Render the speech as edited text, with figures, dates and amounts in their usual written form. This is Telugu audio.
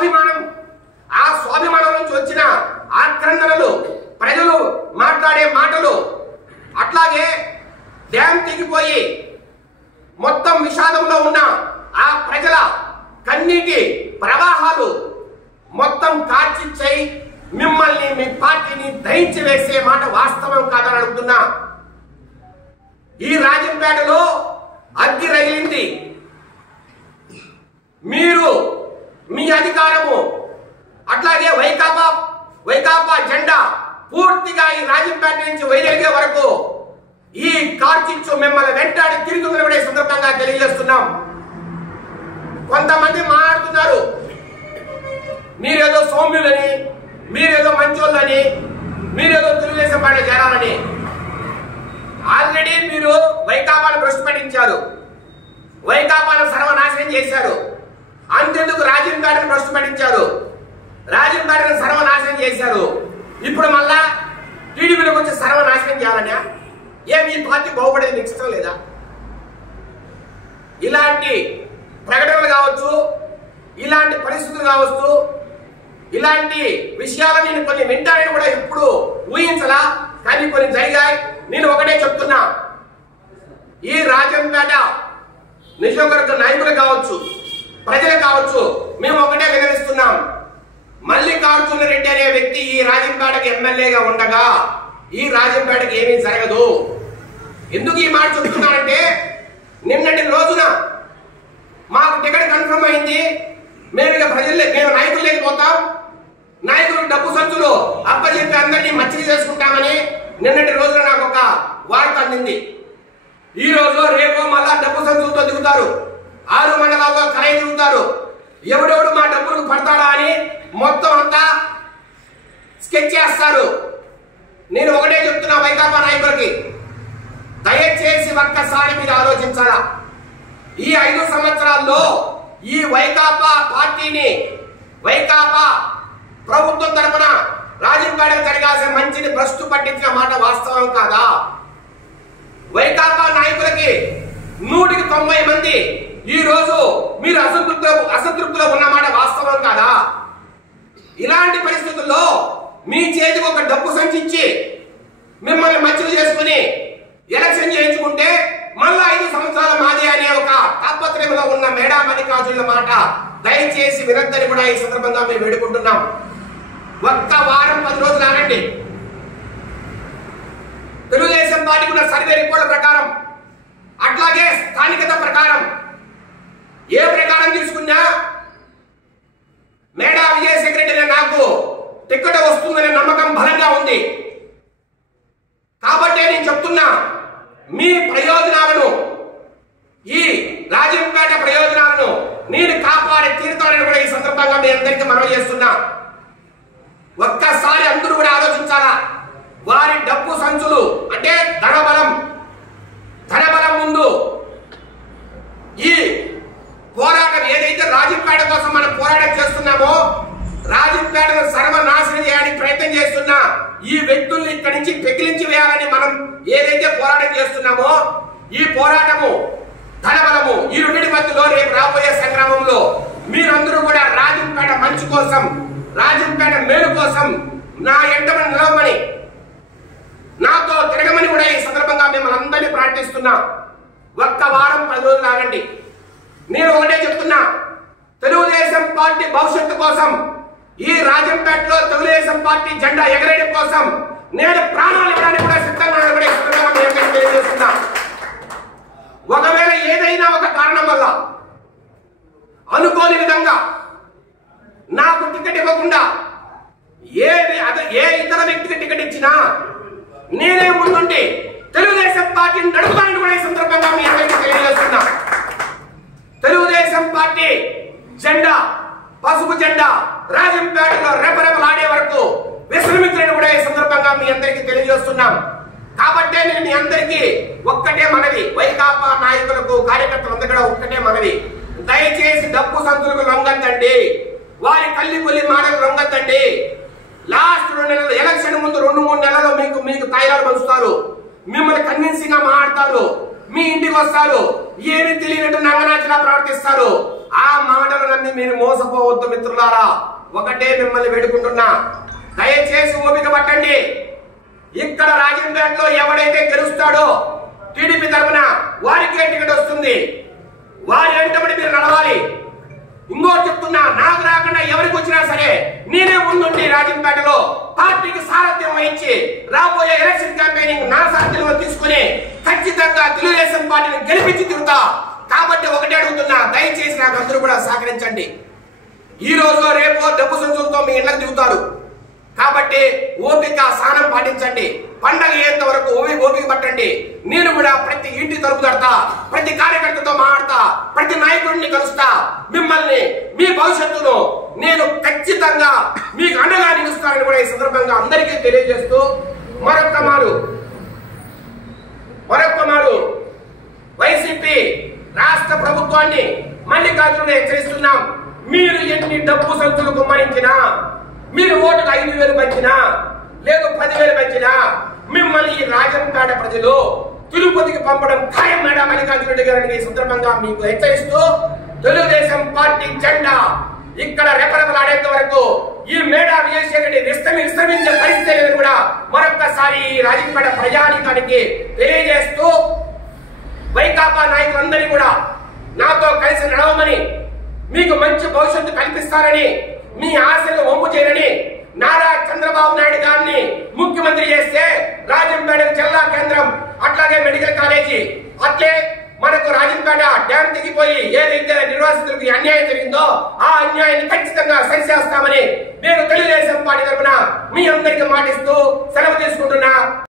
స్వాభిమానం, ఆ స్వాభిమానం నుంచి వచ్చిన ఆక్రందనలు, ప్రజలు మాట్లాడే మాటలు, అట్లాగే డ్యామ్ తెగిపోయి మొత్తం విషాదంలో ఉన్న ఆ ప్రజల కన్నీటి ప్రవాహాలు మొత్తం కార్చిచ్చాయి. మిమ్మల్ని, మీ పార్టీని దహించి వేసే మాట వాస్తవం కాదని అడుగుతున్నా. ఈ రాజంపేటలో అగ్గి రగిలింది. మీరు మీ అధికారము, అట్లాగే వైకాపా జెండా పూర్తిగా ఈ రాజంపేట నుంచి వైదొలిగే వరకు ఈ కార్చిచ్చు మిమ్మల్ని వెంటాడి తిరుగుతుందని కూడా ఈ సందర్భంగా తెలియజేస్తున్నాం. కొంతమంది మాట్లాడుతున్నారు, మీరేదో సౌమ్యులని, మీరేదో మంచోళ్ళని, మీరేదో తెలుగుదేశం పార్టీ చేరాలని. ఆల్రెడీ మీరు వైకాపాను భ్రష్టు పట్టించారు, వైకాపాను సర్వనాశనం చేశారు. అంతెందుకు రాజంపేటను భ్రష్టు పట్టించారు, రాజంపేటను సర్వనాశనం చేశారు. ఇప్పుడు మళ్ళా టీడీపీలోకి వచ్చి సర్వనాశనం చేయాలనే మీ పార్టీ బాగుపడేది మీకు ఇష్టం లేదా? ఇలాంటి ప్రకటనలు కావచ్చు, ఇలాంటి పరిస్థితులు కావచ్చు, ఇలాంటి విషయాలు నేను కొన్ని వింటానని కూడా ఇప్పుడు ఊహించలా, కానీ కొన్ని జరిగాయి. నేను ఒకటే చెప్తున్నా, ఈ రాజంపేట నియోజకవర్గ నాయకులు కావచ్చు, ప్రజలు కావచ్చు, మేము ఒకటే వివరిస్తున్నాం. మల్లికార్జున రెడ్డి అనే వ్యక్తి ఈ రాజంపేటకి ఎమ్మెల్యేగా ఉండగా ఈ రాజంపేటకి ఏమీ జరగదు. ఎందుకు ఈ మాట చెప్తున్నానంటే, నిన్నటి రోజున మాకు టికెట్ కన్ఫర్మ్ అయింది, మేము ఇక మేము నాయకులు లేకపోతాం, నాయకులు డబ్బు సంచులు అప్పచెప్పి అందరినీ మచ్చిక చేసుకుంటామని నిన్నటి రోజున నాకు ఒక వార్త అందింది. ఈ రోజు రేపు మళ్ళా డబ్బు సంచులతో దిగుతారు, 6 మండలాల్లో కలయి దిగుతారు. ఎవడెవడు మా డబ్బులకు పడతాడా అని మొత్తం అంతా స్కెచ్ చేస్తారు. నేను ఒకటే చెప్తున్నా వైకాపా నాయకులకి, దయచేసి ఒక్కసారి మీరు ఆలోచించాలా. ఈ 5 సంవత్సరాల్లో ఈ వైకాపా పార్టీని, వైకాపా ప్రభుత్వం తరపున రాజంపేట జరగాల్సిన మంచిని భ్రష్టు పట్టించిన మాట వాస్తవం కాదా? వైకాపా నాయకులకి 100కి 90 మంది ఈ రోజు మీరు అసంతృప్తిలో ఉన్నమాట వాస్తవం కాదా? ఇలాంటి పరిస్థితుల్లో మీ చేతికి ఒక డబ్బు సంచిచ్చి మిమ్మల్ని మచ్చిక చేసుకుని ఎలక్షన్ చేయించుకుంటే మళ్ళా 5 సంవత్సరాల మాదే అనే ఒక తాపత్రయంలో ఉన్న మేడా మల్లికార్జునుల మాట దయచేసి వినొద్దని కూడా ఈ సందర్భంగా మేము వేడుకుంటున్నాం. ఒక్క వారం 10 రోజులు ఆనండి. తెలుగుదేశం పార్టీకి ఉన్న సర్వే రిపోర్టుల ప్రకారం, అట్లాగే స్థానికత ప్రకారం, ఏ ప్రకారం తీసుకున్నా మేడా విజయశేఖర రెడ్డి నాకు టికెట్ వస్తుందనే నమ్మకం బలంగా ఉంది. కాబట్టి నేను చెప్తున్నా, మీ ప్రయోజనాలను, ఈ రాజంపేట ప్రయోజనాలను నేను కాపాడి తీరుతానని కూడా ఈ సందర్భంగా మీ అందరికీ మనవి చేస్తున్నా. ఒక్కసారి అందరూ కూడా ఆలోచించాలా. వారి డబ్బు సంచులు అంటే ధనబలం ముందు ఈ పోరాటం ఏదైతే రాజంపేట కోసం మనం పోరాటం చేస్తున్నామో, రాజంపేటను సర్వనాశనం చేయడానికి ప్రయత్నం చేస్తున్నా ఈ వ్యక్తుల్ని ఇక్కడి నుంచి పెకిలించి వేయాలని మనం ఏదైతే పోరాటం చేస్తున్నామో, ఈ పోరాటము ధనబలము ఈ రెండింటి మధ్యలో రేపు రాబోయే సంగ్రామంలో మీరందరూ కూడా రాజంపేట మంచి కోసం, రాజంపేట మేలు కోసం నా ఎంటమని నిలవమని, నాతో తిరగమని కూడా ఈ సందర్భంగా మిమ్మల్ని అందరినీ ప్రార్థిస్తున్నా. ఒక్క వారం 10 రోజులు ఆగండి. నేను ఒకటే చెప్తున్నా, తెలుగుదేశం పార్టీ భవిష్యత్తు కోసం, ఈ రాజంపేటలో తెలుగుదేశం పార్టీ జెండా ఎగరేయడం కోసం నేను ప్రాణాలు ఇవ్వడానికి కూడా సిద్ధంగా తెలియజేస్తున్నా. ఒకవేళ ఏదైనా ఒక కారణం వల్ల అనుకోని విధంగా నాకు టికెట్ ఇవ్వకుండా ఏ ఇతర వ్యక్తికి టికెట్ ఇచ్చినా నేనే ముందుండి తెలుగుదేశం పార్టీని నడుపుతానని కూడా ఈ సందర్భంగా మీ అందరికీ తెలియజేస్తున్నా. తెలుగుదేశం పార్టీ జెండా, పసుపు జెండా రాజంపేటలో రెపరెపలాడే వరకు విశ్రమించని కూడా ఈ సందర్భంగా మీ అందరికీ తెలియజేస్తున్నాం. కాబట్టే నేను మీ అందరికీ ఒక్కటే మనవి, వైకాపా నాయకులకు, కార్యకర్తలందరూ కూడా ఒక్కటే మనవి, దయచేసి డబ్బు సంతులకు లొంగద్దండి, వారి కల్లి కొల్లి మాటలు లొంగద్దండి. లాస్ట్ 2 నెలలు ఎలక్షన్ ముందు 2-3 నెలలు మీకు తాయిలాలు పంచుతారు, మిమ్మల్ని కన్విన్సింగ్ గా మాట్లాడతారు, మీ ఇంటికి వస్తారు, ఏమి తెలియనట్టు నంగనాచిలా ప్రవర్తిస్తారు. ఆ మాటలు నమ్మి మీరు మోసపోవద్దు మిత్రులారా. ఒకటే మిమ్మల్ని వేడుకుంటున్నా, దయచేసి ఓపిక పట్టండి. ఇక్కడ రాజంపేటలో ఎవడైతే గెలుస్తాడో టీడీపీ తరఫున వారికే టికెట్ వస్తుంది. వారి వెంటబడి మీరు నడవాలి. ఇంకో చెప్తున్నా, నాకు రాకుండా ఎవరికి వచ్చినా సరే నేనే ముందుండి రాజంపేటలో పార్టీకి సారథ్యం వహించి రాబోయే ఎలక్షన్ క్యాంపెయినింగ్ నా సారథ్యంలో తీసుకుని ఖచ్చితంగా తెలుగుదేశం పార్టీని గెలిపించి తిరుగుతా. కాబట్టి ఒకటే అడుగుతున్నా, దయచేసి నాకు అందరూ కూడా సహకరించండి. ఈ రోజు రేపు డబ్బు సంచులతో మీ ఇళ్లకు దిగుతారు. కాబట్టి ఓపిక సహనం పాటించండి. పండగ అయ్యేంత వరకు ఓపిక పట్టండి. నేను కూడా ప్రతి ఇంటి తలుపు తడతా, ప్రతి కార్యకర్తతో మాట్లాడతా, ప్రతి నాయకుడిని కలుస్తా. మిమ్మల్ని మీ భవిష్యత్తును నేను ఖచ్చితంగా మీకు అండగా నిలుస్తానని కూడా ఈ సందర్భంగా అందరికీ తెలియజేస్తూ మరొక్క మారు వైసీపీ రాష్ట్ర ప్రభుత్వాన్ని మల్లికార్జున హెచ్చరిస్తున్నాం. మీరు ఎన్ని డబ్బు సంచులు కుమ్మరించినా, మీరు ఓటుకు 5,000 పంచినా లేదు 10,000 పంచినా మిమ్మల్ని ఈ రాజంపేట ప్రజలు తిరుపతికి పంపడం ఖాయం మేడం మల్లికార్జున రెడ్డి గారిని ఈ సందర్భంగా మీకు హెచ్చరిస్తూ తెలుగుదేశం పార్టీ జెండా ఇక్కడ రెపరెపలాడేంత వరకు ఈ మేడా విజయశేఖర రెడ్డి విస్తరించే పరిస్థితి కూడా మరొక్కసారి ఈ రాజంపేట ప్రజానీకానికి తెలియజేస్తూ వైకాపా నాయకులందరినీ కూడా నాతో కలిసి నడవమని, మీకు మంచి భవిష్యత్తు కల్పిస్తారని, మీ ఆశలు వంపు చేయరని, నారా చంద్రబాబు నాయుడు గారిని ముఖ్యమంత్రి చేస్తే రాజంపేట జిల్లా కేంద్రం, అట్లాగే మెడికల్ కాలేజీ, అట్లే మనకు రాజంపేట డ్యామ్ తెగిపోయి ఏదైతే నిర్వాసితులకు అన్యాయం జరిగిందో ఆ అన్యాయాన్ని ఖచ్చితంగా సరిచేస్తామని నేను తెలుగుదేశం పార్టీ తరఫున మీ అందరికీ మాటిస్తూ సెలవు తీసుకుంటున్నా.